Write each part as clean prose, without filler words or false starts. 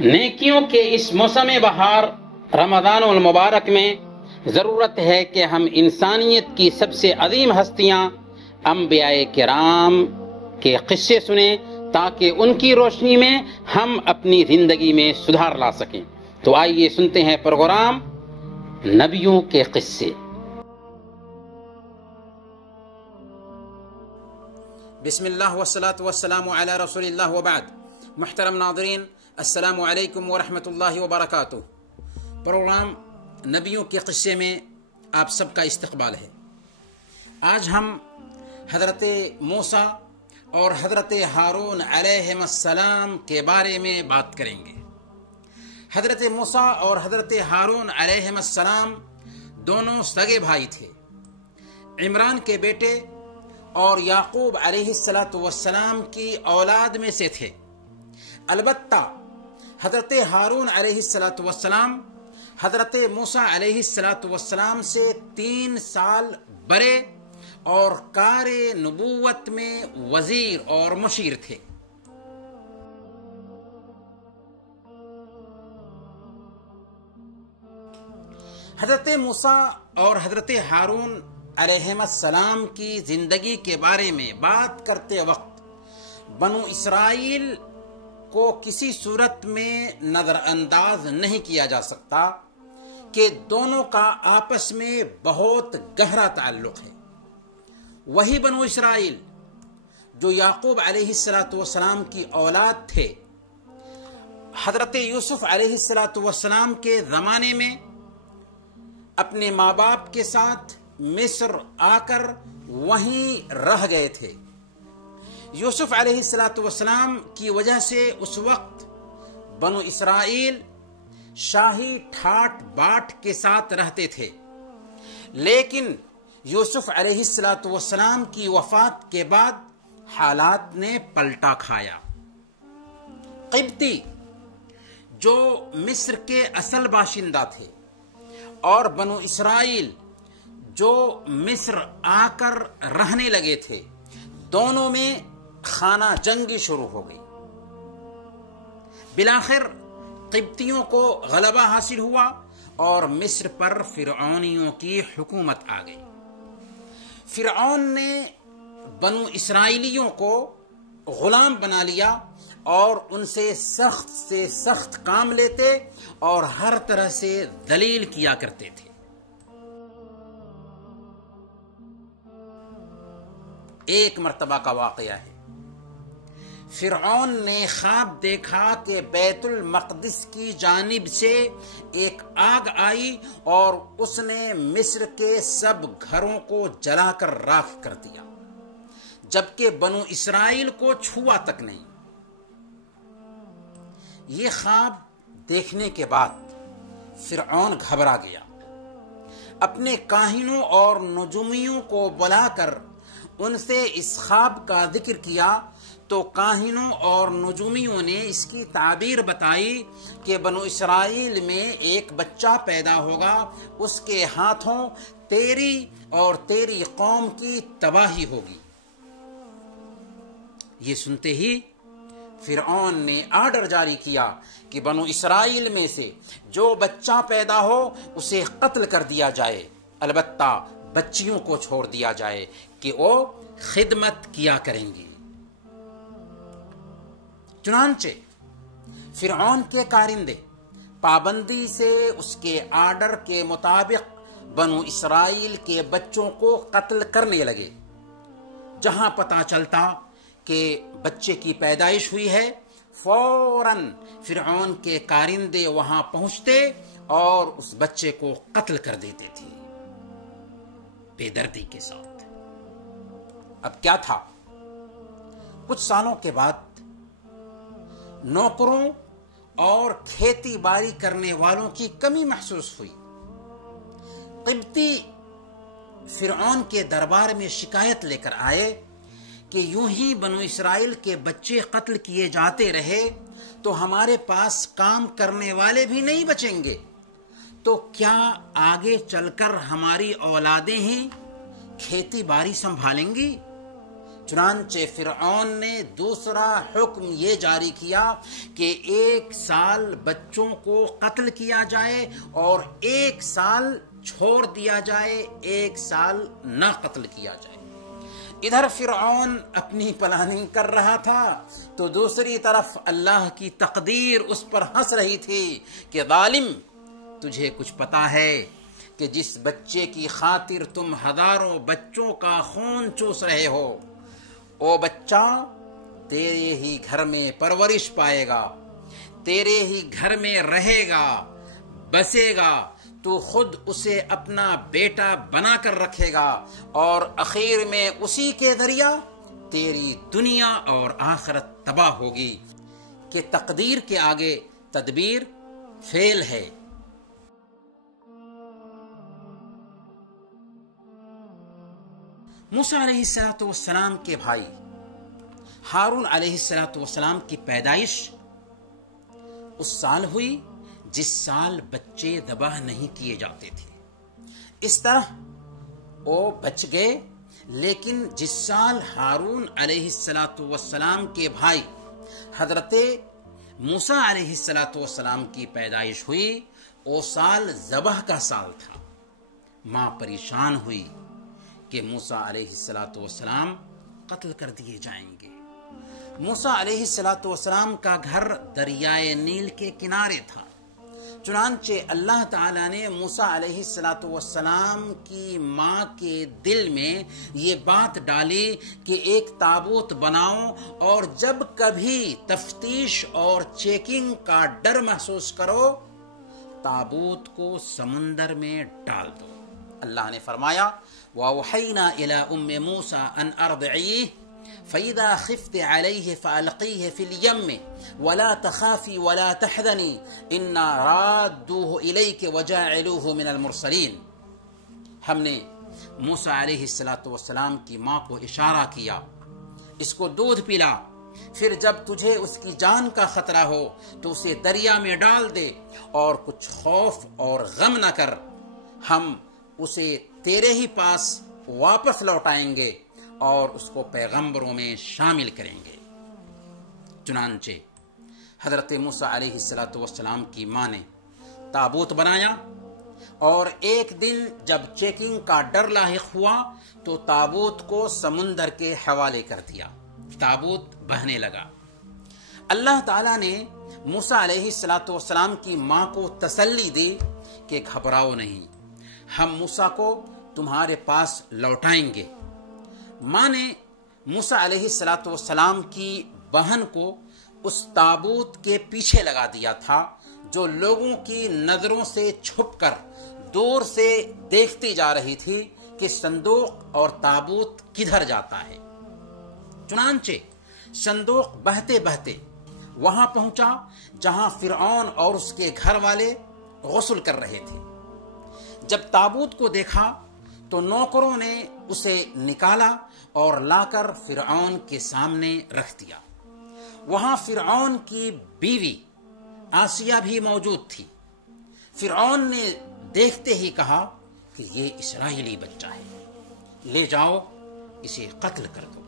نیکیوں کے اس موسم بہار رمضان المبارک میں ضرورت ہے کہ ہم انسانیت کی سب سے عظیم ہستیاں انبیاء کرام کے قصے سنیں تاکہ ان کی روشنی میں ہم اپنی زندگی میں سدھار لا سکیں۔ تو آئیے سنتے ہیں پروگرام نبیوں کے قصے۔ بسم اللہ والصلاة والسلام علی رسول اللہ وبعد۔ محترم ناظرین، السلام علیکم ورحمۃ اللہ وبرکاتہ۔ پروگرام نبیوں کے قصے میں آپ سب کا استقبال ہے۔ آج ہم حضرت موسیٰ اور حضرت ہارون علیہ السلام کے بارے میں بات کریں گے۔ حضرت موسیٰ اور حضرت ہارون علیہ السلام دونوں سگے بھائی تھے، عمران کے بیٹے اور یعقوب علیہ السلام کی اولاد میں سے تھے۔ البتہ حضرت ہارون علیہ السلام حضرت موسیٰ علیہ السلام سے 3 سال بڑے اور کار نبوت میں وزیر اور مشیر تھے۔ حضرت موسیٰ اور حضرت ہارون علیہ السلام کی زندگی کے بارے میں بات کرتے وقت بنو اسرائیل کو کسی صورت میں نظر انداز نہیں کیا جا سکتا کہ دونوں کا آپس میں بہت گہرا تعلق ہے۔ وہی بنو اسرائیل جو یعقوب علیہ السلام کی اولاد تھے، حضرت یوسف علیہ السلام کے زمانے میں اپنے ماں باپ کے ساتھ مصر آ کر وہیں رہ گئے تھے۔ یوسف علیہ السلام کی وجہ سے اس وقت بنو اسرائیل شاہی ٹھاٹ باٹ کے ساتھ رہتے تھے، لیکن یوسف علیہ السلام کی وفات کے بعد حالات نے پلٹا کھایا۔ قبطی جو مصر کے اصل باشندہ تھے اور بنو اسرائیل جو مصر آ کر رہنے لگے تھے، دونوں میں خانہ جنگی شروع ہو گئی۔ بالآخر قبطیوں کو غلبہ حاصل ہوا اور مصر پر فرعونیوں کی حکومت آ گئی۔ فرعون نے بنو اسرائیلیوں کو غلام بنا لیا اور ان سے سخت کام لیتے اور ہر طرح سے ذلیل کیا کرتے تھے۔ ایک مرتبہ کا واقعہ ہے، فرعون نے خواب دیکھا کہ بیت المقدس کی جانب سے ایک آگ آئی اور اس نے مصر کے سب گھروں کو جلا کر راکھ کر دیا، جبکہ بنو اسرائیل کو چھوا تک نہیں۔ یہ خواب دیکھنے کے بعد فرعون گھبرا گیا، اپنے کاہنوں اور نجومیوں کو بلا کر ان سے اس خواب کا ذکر کیا تو کاہنوں اور نجومیوں نے اس کی تعبیر بتائی کہ بنو اسرائیل میں ایک بچہ پیدا ہوگا، اس کے ہاتھوں تیری اور تیری قوم کی تباہی ہوگی۔ یہ سنتے ہی فرعون نے آرڈر جاری کیا کہ بنو اسرائیل میں سے جو بچہ پیدا ہو اسے قتل کر دیا جائے، البتہ بچیوں کو چھوڑ دیا جائے کہ وہ خدمت کیا کریں گی۔ چنانچہ فرعون کے کارندے پابندی سے اس کے آرڈر کے مطابق بنو اسرائیل کے بچوں کو قتل کرنے لگے۔ جہاں پتہ چلتا کہ بچے کی پیدائش ہوئی ہے، فوراً فرعون کے کارندے وہاں پہنچتے اور اس بچے کو قتل کر دیتے تھے، بے دردی کے ساتھ۔ اب کیا تھا، کچھ سالوں کے بعد نوکروں اور کھیتی باڑی کرنے والوں کی کمی محسوس ہوئی۔ قبطی فرعون کے دربار میں شکایت لے کر آئے کہ یوں ہی بنو اسرائیل کے بچے قتل کیے جاتے رہے تو ہمارے پاس کام کرنے والے بھی نہیں بچیں گے، تو کیا آگے چل کر ہماری اولادیں ہیں کھیتی باڑی سنبھالیں گی؟ چنانچہ فرعون نے دوسرا حکم یہ جاری کیا کہ 1 سال بچوں کو قتل کیا جائے اور 1 سال چھوڑ دیا جائے، 1 سال نہ قتل کیا جائے۔ ادھر فرعون اپنی پلاننگ کر رہا تھا تو دوسری طرف اللہ کی تقدیر اس پر ہنس رہی تھی کہ ظالم، تجھے کچھ پتا ہے کہ جس بچے کی خاطر تم ہزاروں بچوں کا خون چوس رہے ہو، وہ بچہ تیرے ہی گھر میں پرورش پائے گا، تیرے ہی گھر میں رہے گا، بسے گا، تو خود اسے اپنا بیٹا بنا کر رکھے گا اور اخیر میں اسی کے ذریعہ تیری دنیا اور آخرت تباہ ہوگی کہ تقدیر کے آگے تدبیر فیل ہے۔ موسیٰ علیہ السلام کے بھائی ہارون علیہ السلام کی پیدائش اس سال ہوئی جس سال بچے ذبح نہیں کیے جاتے تھے۔ اس طرح وہ بچ گئے، لیکن جس سال ہارون علیہ السلام کے بھائی حضرت موسیٰ علیہ السلام کی پیدائش ہوئی، وہ سال ذبح کا سال تھا۔ ماں پریشان ہوئی کہ موسیٰ علیہ السلام قتل کر دیے جائیں گے۔ موسیٰ علیہ السلام کا گھر دریائے نیل کے کنارے تھا، چنانچہ اللہ تعالیٰ نے موسیٰ علیہ السلام کی ماں کے دل میں یہ بات ڈالی کہ ایک تابوت بناؤ اور جب کبھی تفتیش اور چیکنگ کا ڈر محسوس کرو تابوت کو سمندر میں ڈال دو۔ اللہ نے فرمایا وَأَوْحَيْنَا إِلَىٰ أُمِّ مُوسَىٰ أَنْ أَرْضِعِيهِ فَإِذَا خِفْتِ عَلَيْهِ فَأَلْقِيهِ فِي الْيَمِّ وَلَا تَخَافِي وَلَا تَحْزَنِي إِنَّا رَادُّوهُ إِلَيْكِ وَجَاعِلُوهُ مِنَ الْمُرْسَلِينَ۔ ہم نے موسیٰ علیہ السلام کی ماں کو اشارہ کیا، اس کو دودھ پلا، پھر جب تجھے اس کی جان کا خطرہ ہو تو اسے دریا میں ڈال دے اور کچھ خوف اور غم نہ کر، ہم اسے تیرے ہی پاس واپس لوٹائیں گے اور اس کو پیغمبروں میں شامل کریں گے۔ چنانچہ حضرت موسیٰ علیہ السلام کی ماں نے تابوت بنایا اور ایک دن جب چیکنگ کا ڈر لاحق ہوا تو تابوت کو سمندر کے حوالے کر دیا، تابوت بہنے لگا۔ اللہ تعالیٰ نے موسیٰ علیہ السلام کی ماں کو تسلی دی کہ گھبراؤ نہیں، ہم موسیٰ کو تمہارے پاس لوٹائیں گے۔ ماں نے موسیٰ علیہ السلام کی بہن کو اس تابوت کے پیچھے لگا دیا تھا جو لوگوں کی نظروں سے چھپ کر دور سے دیکھتی جا رہی تھی کہ صندوق اور تابوت کدھر جاتا ہے۔ چنانچہ صندوق بہتے بہتے وہاں پہنچا جہاں فرعون اور اس کے گھر والے غسل کر رہے تھے۔ جب تابوت کو دیکھا تو نوکروں نے اسے نکالا اور لا کر فرعون کے سامنے رکھ دیا۔ وہاں فرعون کی بیوی آسیہ بھی موجود تھی۔ فرعون نے دیکھتے ہی کہا کہ یہ اسرائیلی بچہ ہے، لے جاؤ اسے قتل کر دو۔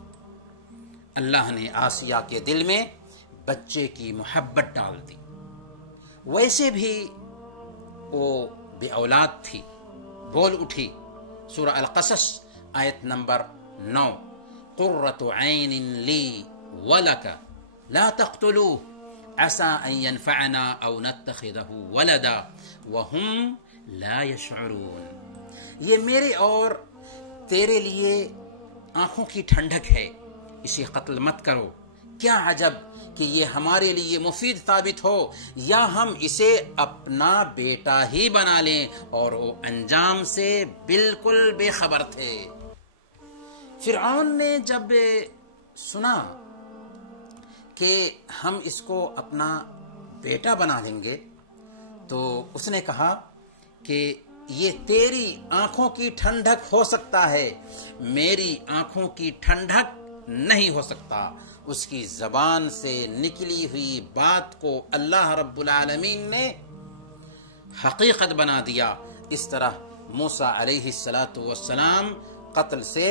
اللہ نے آسیہ کے دل میں بچے کی محبت ڈال دی، ویسے بھی وہ بے اولاد تھی، بول اٹھی۔ سورہ القصص آیت نمبر 9 قرۃ عین لی ولک لا تقتلوه عسى ان ينفعنا او نتخذه ولدا وهم لا يشعرون۔ یہ میرے اور تیرے لیے آنکھوں کی ٹھنڈک ہے، اسے قتل مت کرو، کیا عجب کہ یہ ہمارے لیے مفید ثابت ہو یا ہم اسے اپنا بیٹا ہی بنا لیں، اور وہ انجام سے بالکل بے خبر تھے۔ فرعون نے جب سنا کہ ہم اس کو اپنا بیٹا بنا دیں گے تو اس نے کہا کہ یہ تیری آنکھوں کی ٹھنڈک ہو سکتا ہے، میری آنکھوں کی ٹھنڈک نہیں ہو سکتا۔ اس کی زبان سے نکلی ہوئی بات کو اللہ رب العالمین نے حقیقت بنا دیا۔ اس طرح موسیٰ علیہ السلام قتل سے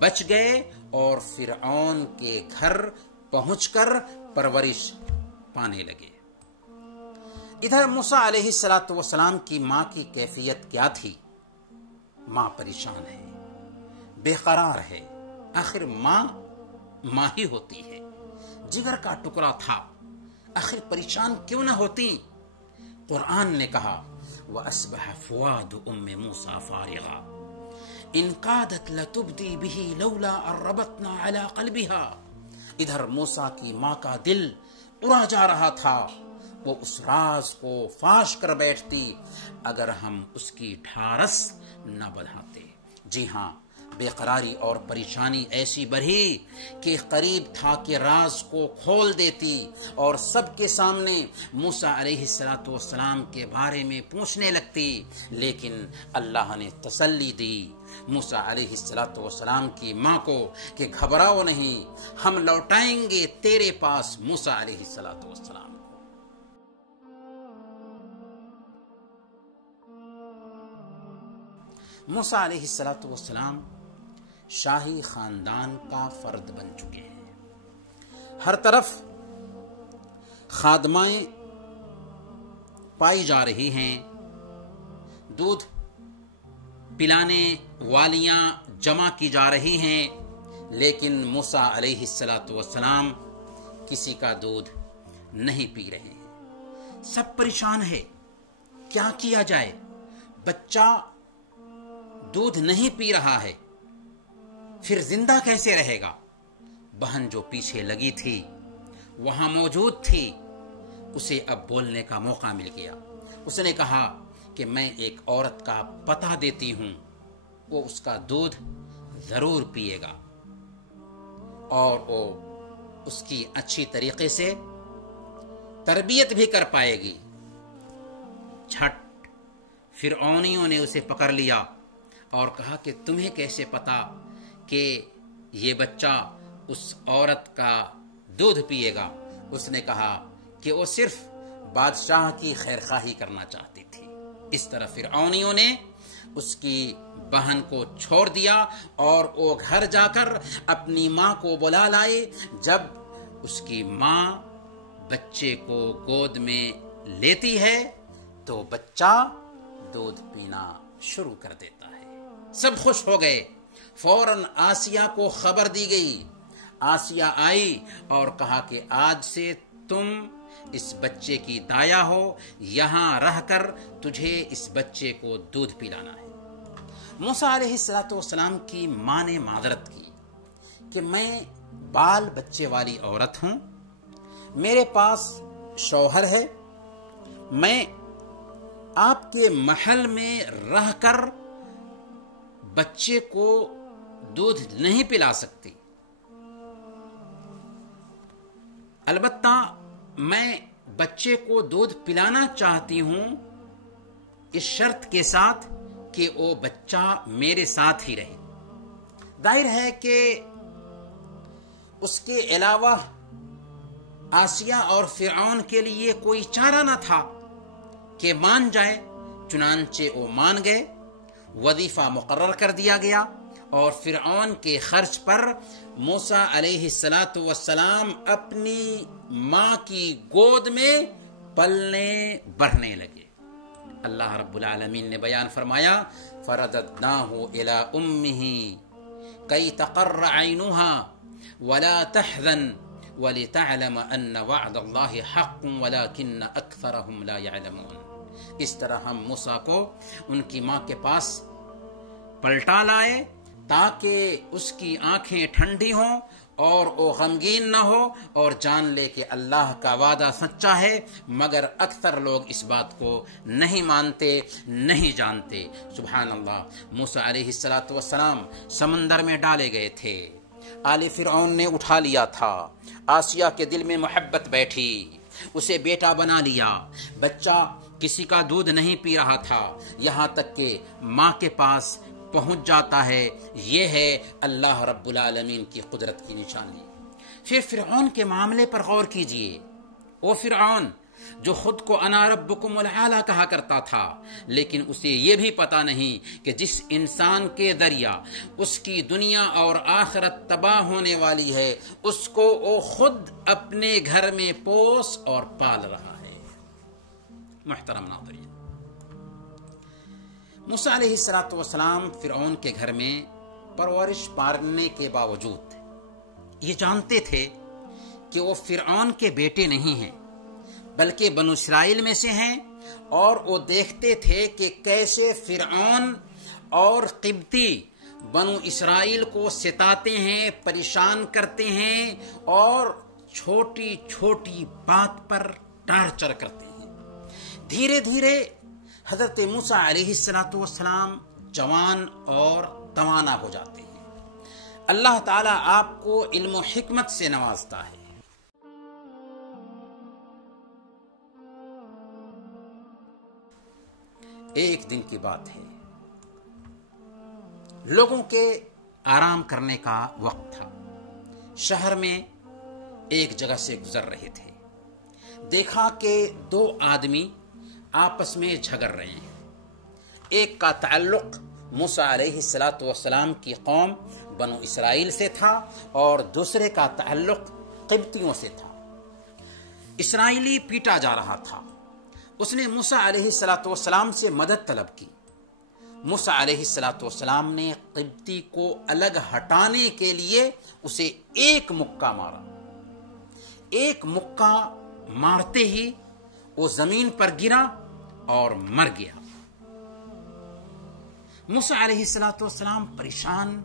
بچ گئے اور فرعون کے گھر پہنچ کر پرورش پانے لگے۔ ادھر موسیٰ علیہ السلام کی ماں کی کیفیت کیا تھی؟ ماں پریشان ہے، بے قرار ہے، آخر ماں ہی ہوتی ہے، جگر کا ٹکڑا تھا، آخر پریشان کیوں نہ ہوتی؟ قرآن نے کہا وَأَصْبَحَ فُؤَادُ أُمِّ مُوسَىٰ فَارِغًا إِنْ كَادَتْ لَتُبْدِي بِهِ لَوْلَا أَن رَّبَطْنَا عَلَىٰ قَلْبِهَا۔ ادھر موسیٰ کی ماں کا دل اڑا جا رہا تھا، وہ اس راز کو فاش کر بیٹھتی اگر ہم اس کی ڈھارس نہ بڑھاتے۔ جی ہاں، بے قراری اور پریشانی ایسی بڑھی کہ قریب تھا کہ راز کو کھول دیتی اور سب کے سامنے موسیٰ علیہ السلام کے بارے میں پوچھنے لگتی، لیکن اللہ نے تسلی دی موسیٰ علیہ السلام کی ماں کو کہ گھبراؤ نہیں، ہم لوٹائیں گے تیرے پاس موسیٰ علیہ السلام۔ موسیٰ علیہ السلام شاہی خاندان کا فرد بن چکے ہیں، ہر طرف خادمائیں پائی جا رہی ہیں، دودھ پلانے والیاں جمع کی جا رہی ہیں، لیکن موسیٰ علیہ السلام کسی کا دودھ نہیں پی رہے ہیں۔ سب پریشان ہے، کیا کیا جائے؟ بچہ دودھ نہیں پی رہا ہے، پھر زندہ کیسے رہے گا؟ بہن جو پیچھے لگی تھی وہاں موجود تھی، اسے اب بولنے کا موقع مل گیا۔ اس نے کہا کہ میں ایک عورت کا پتہ دیتی ہوں، وہ اس کا دودھ ضرور پیے گا اور وہ اس کی اچھی طریقے سے تربیت بھی کر پائے گی۔ جھٹ فرعونیوں نے اسے پکڑ لیا اور کہا کہ تمہیں کیسے پتا کہ یہ بچہ اس عورت کا دودھ پیے گا؟ اس نے کہا کہ وہ صرف بادشاہ کی خیرخواہی کرنا چاہتی تھی۔ اس طرح فرعونیوں نے اس کی بہن کو چھوڑ دیا اور وہ گھر جا کر اپنی ماں کو بلا لائے۔ جب اس کی ماں بچے کو گود میں لیتی ہے تو بچہ دودھ پینا شروع کر دیتا ہے۔ سب خوش ہو گئے، فوراً آسیہ کو خبر دی گئی۔ آسیہ آئی اور کہا کہ آج سے تم اس بچے کی دایا ہو، یہاں رہ کر تجھے اس بچے کو دودھ پلانا ہے۔ موسیٰ علیہ السلام کی ماں نے معذرت کی کہ میں بال بچے والی عورت ہوں، میرے پاس شوہر ہے، میں آپ کے محل میں رہ کر بچے کو دودھ نہیں پلا سکتی، البتہ میں بچے کو دودھ پلانا چاہتی ہوں اس شرط کے ساتھ کہ وہ بچہ میرے ساتھ ہی رہے۔ ظاہر ہے کہ اس کے علاوہ آسیہ اور فرعون کے لیے کوئی چارہ نہ تھا کہ مان جائے، چنانچہ وہ مان گئے، وظیفہ مقرر کر دیا گیا اور فرعون کے خرچ پر موسیٰ علیہ السلام اپنی ماں کی گود میں پلنے بڑھنے لگے۔ اللہ رب العالمین نے بیان فرمایا فَرَدَدْنَاهُ إِلَىٰ أُمِّهِ كَيْ تَقَرَّ عَيْنُهَا وَلَا تَحْزَنَ وَلِتَعْلَمَ أَنَّ وَعْدَ اللَّهِ حَقٌّ وَلَٰكِنَّ أَكْثَرَهُمْ لَا يَعْلَمُونَ۔ اس طرح ہم موسیٰ کو ان کی ماں کے پاس پلٹا لائے تاکہ اس کی آنکھیں ٹھنڈی ہوں اور وہ غمگین نہ ہو اور جان لے کہ اللہ کا وعدہ سچا ہے، مگر اکثر لوگ اس بات کو نہیں مانتے، نہیں جانتے۔ سبحان اللہ۔ موسیٰ علیہ السلام سمندر میں ڈالے گئے تھے، آل فرعون نے اٹھا لیا تھا، آسیہ کے دل میں محبت بیٹھی، اسے بیٹا بنا لیا، بچہ کسی کا دودھ نہیں پی رہا تھا، یہاں تک کہ ماں کے پاس پہنچ جاتا ہے۔ یہ ہے اللہ رب العالمین کی قدرت کی نشانی۔ پھر فرعون کے معاملے پر غور کیجئے۔ وہ فرعون جو خود کو انا ربکم العالی کہا کرتا تھا، لیکن اسے یہ بھی پتا نہیں کہ جس انسان کے ذریعہ اس کی دنیا اور آخرت تباہ ہونے والی ہے، اس کو وہ خود اپنے گھر میں پوس اور پال رہا ہے۔ محترم ناظرین، موسیٰ علیہ السلام فرعون کے گھر میں پرورش پانے کے باوجود یہ جانتے تھے کہ وہ فرعون کے بیٹے نہیں ہیں بلکہ بنو اسرائیل میں سے ہیں، اور وہ دیکھتے تھے کہ کیسے فرعون اور قبطی بنو اسرائیل کو ستاتے ہیں، پریشان کرتے ہیں اور چھوٹی چھوٹی بات پر ٹارچر کرتے ہیں۔ دھیرے دھیرے حضرت موسیٰ علیہ السلام جوان اور توانا ہو جاتے ہیں۔ اللہ تعالیٰ آپ کو علم و حکمت سے نوازتا ہے۔ ایک دن کی بات ہے، لوگوں کے آرام کرنے کا وقت تھا۔ شہر میں ایک جگہ سے گزر رہے تھے، دیکھا کہ دو آدمی آپس میں جھگڑ رہے ہیں۔ ایک کا تعلق موسیٰ علیہ السلام کی قوم بنو اسرائیل سے تھا اور دوسرے کا تعلق قبطیوں سے تھا۔ اسرائیلی پیٹا جا رہا تھا، اس نے موسیٰ علیہ السلام سے مدد طلب کی۔ موسیٰ علیہ السلام نے قبطی کو الگ ہٹانے کے لیے اسے ایک مکہ مارا۔ ایک مکہ مارتے ہی وہ زمین پر گرا اور مر گیا۔ موسیٰ علیہ السلام پریشان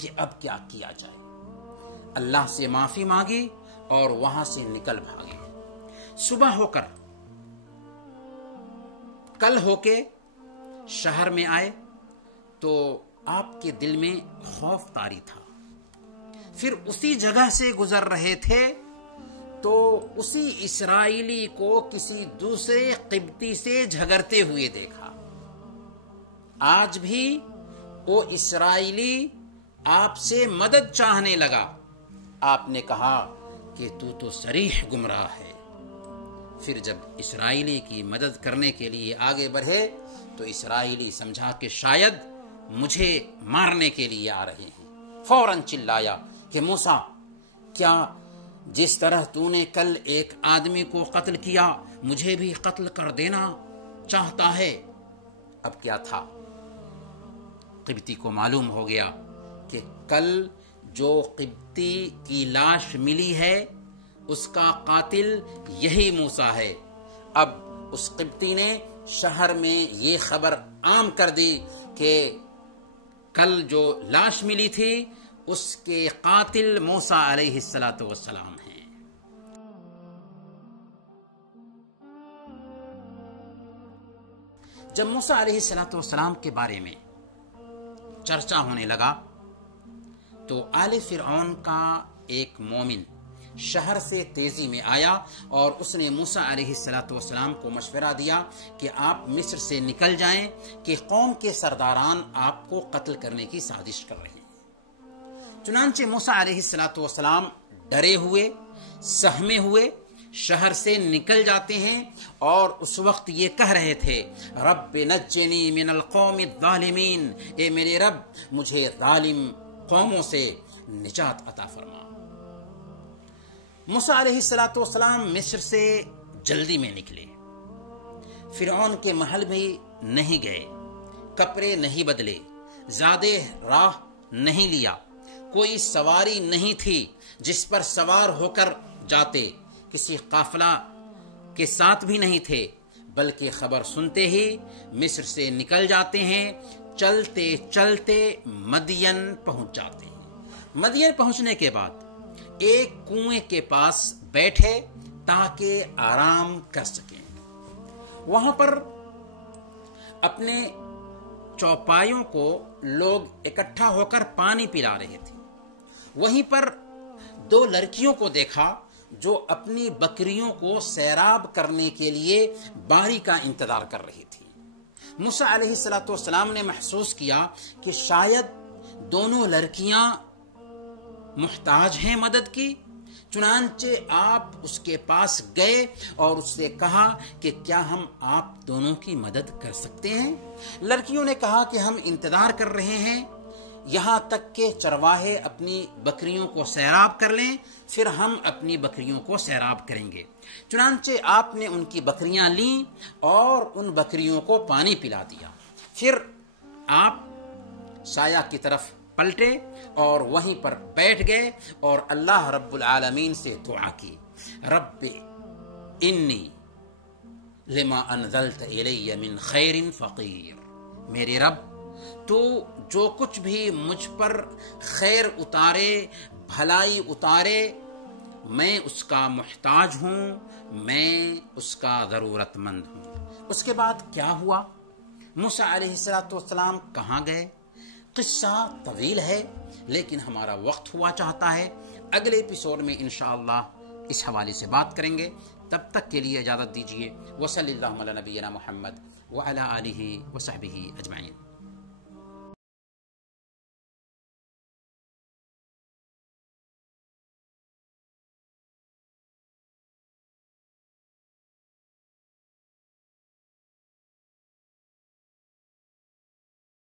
کہ اب کیا کیا جائے، اللہ سے معافی مانگی اور وہاں سے نکل بھاگے۔ صبح ہو کر کل ہو کے شہر میں آئے تو آپ کے دل میں خوف طاری تھا۔ پھر اسی جگہ سے گزر رہے تھے تو اسی اسرائیلی کو کسی دوسرے قبطی سے جھگڑتے ہوئے دیکھا۔ آج بھی وہ اسرائیلی آپ سے مدد چاہنے لگا۔ آپ نے کہا کہ تو صریح گمراہ ہے۔ پھر جب اسرائیلی کی مدد کرنے کے لیے آگے بڑھے تو اسرائیلی سمجھا کہ شاید مجھے مارنے کے لیے آ رہے ہیں۔ فوراً چلایا کہ موسیٰ، کیا جس طرح تو نے کل ایک آدمی کو قتل کیا مجھے بھی قتل کر دینا چاہتا ہے؟ اب کیا تھا، قبطی کو معلوم ہو گیا کہ کل جو قبطی کی لاش ملی ہے اس کا قاتل یہی موسیٰ ہے۔ اب اس قبطی نے شہر میں یہ خبر عام کر دی کہ کل جو لاش ملی تھی اس کے قاتل موسیٰ علیہ السلام ہیں۔ جب موسیٰ علیہ السلام کے بارے میں چرچا ہونے لگا تو آل فرعون کا ایک مومن شہر سے تیزی میں آیا اور اس نے موسیٰ علیہ السلام کو مشورہ دیا کہ آپ مصر سے نکل جائیں کہ قوم کے سرداران آپ کو قتل کرنے کی سازش کر رہے ہیں۔ چنانچہ موسیٰ علیہ السلام ڈرے ہوئے، سہمے ہوئے شہر سے نکل جاتے ہیں اور اس وقت یہ کہہ رہے تھے، رب نجنی من القوم الظالمین، اے میرے رب مجھے ظالم قوموں سے نجات عطا فرما۔ موسیٰ علیہ السلام مصر سے جلدی میں نکلے، فرعون کے محل میں نہیں گئے، کپڑے نہیں بدلے، زیادہ راہ نہیں لیا، کوئی سواری نہیں تھی جس پر سوار ہو کر جاتے، کسی قافلہ کے ساتھ بھی نہیں تھے، بلکہ خبر سنتے ہی مصر سے نکل جاتے ہیں، چلتے چلتے مدین پہنچ جاتے ہیں۔ مدین پہنچنے کے بعد ایک کنویں کے پاس بیٹھے تاکہ آرام کر سکیں۔ وہاں پر اپنے چوپایوں کو لوگ اکٹھا ہو کر پانی پلا رہے تھے۔ وہیں پر دو لڑکیوں کو دیکھا جو اپنی بکریوں کو سیراب کرنے کے لیے باری کا انتظار کر رہی تھی۔ موسیٰ علیہ السلام نے محسوس کیا کہ شاید دونوں لڑکیاں محتاج ہیں مدد کی، چنانچہ آپ اس کے پاس گئے اور اس سے کہا کہ کیا ہم آپ دونوں کی مدد کر سکتے ہیں؟ لڑکیوں نے کہا کہ ہم انتظار کر رہے ہیں یہاں تک کہ چرواہے اپنی بکریوں کو سیراب کر لیں، پھر ہم اپنی بکریوں کو سیراب کریں گے۔ چنانچہ آپ نے ان کی بکریاں لیں اور ان بکریوں کو پانی پلا دیا۔ پھر آپ سایہ کی طرف پلٹے اور وہیں پر بیٹھ گئے اور اللہ رب العالمین سے دعا کی، رب انی لما انزلت الی من خیر فقیر، میرے رب تو جو کچھ بھی مجھ پر خیر اتارے، بھلائی اتارے، میں اس کا محتاج ہوں، میں اس کا ضرورت مند ہوں۔ اس کے بعد کیا ہوا؟ موسیٰ علیہ السلام کہاں گئے؟ قصہ طویل ہے لیکن ہمارا وقت ہوا چاہتا ہے، اگلے ایپیسوڈ میں انشاءاللہ اس حوالے سے بات کریں گے۔ تب تک کے لیے اجازت دیجیے۔ وصلی اللہ علی نبینا محمد وعلی آلہ وصحبہ اجمعین۔